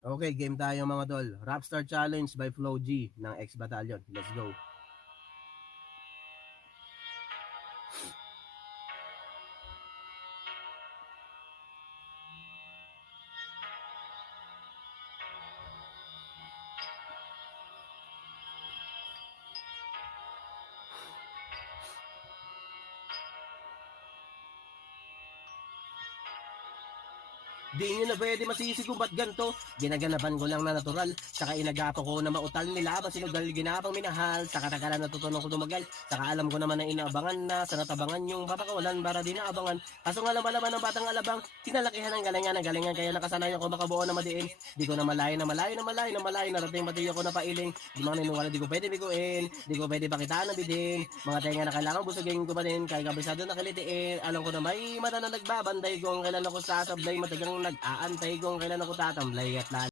Okay, game tayo mga tol. Rapstar Challenge by Flow G ng X Battalion. Let's go. Di nyo na pwede masisi kung ba't ganto. Ginaganapan ko lang na natural. Saka inagato ko na mautal nila. Sinugal ginapang minahal. Saka tagalan natutunan ko tumagal. Saka alam ko naman na inaabangan na. Sa natabangan yung papakawalan para di naabangan. Kaso nga laman ng batang alabang. Sinalakihan ng galingan. Kaya nakasanayan ko makabuo na madiin. Di ko na malayo. Narating pati ako na pailing. Di mga ninuwala di ko pwede biguin. Di ko pwede pakitaan na bidin. Mga tenga na kailangan busugin ko pa din. Kaya kabisado na kalitiin. Alam ko na may mata na nagbabanday kung kailan ako sasablay. Matagang nag-aantay kung kailan ako tatamblay at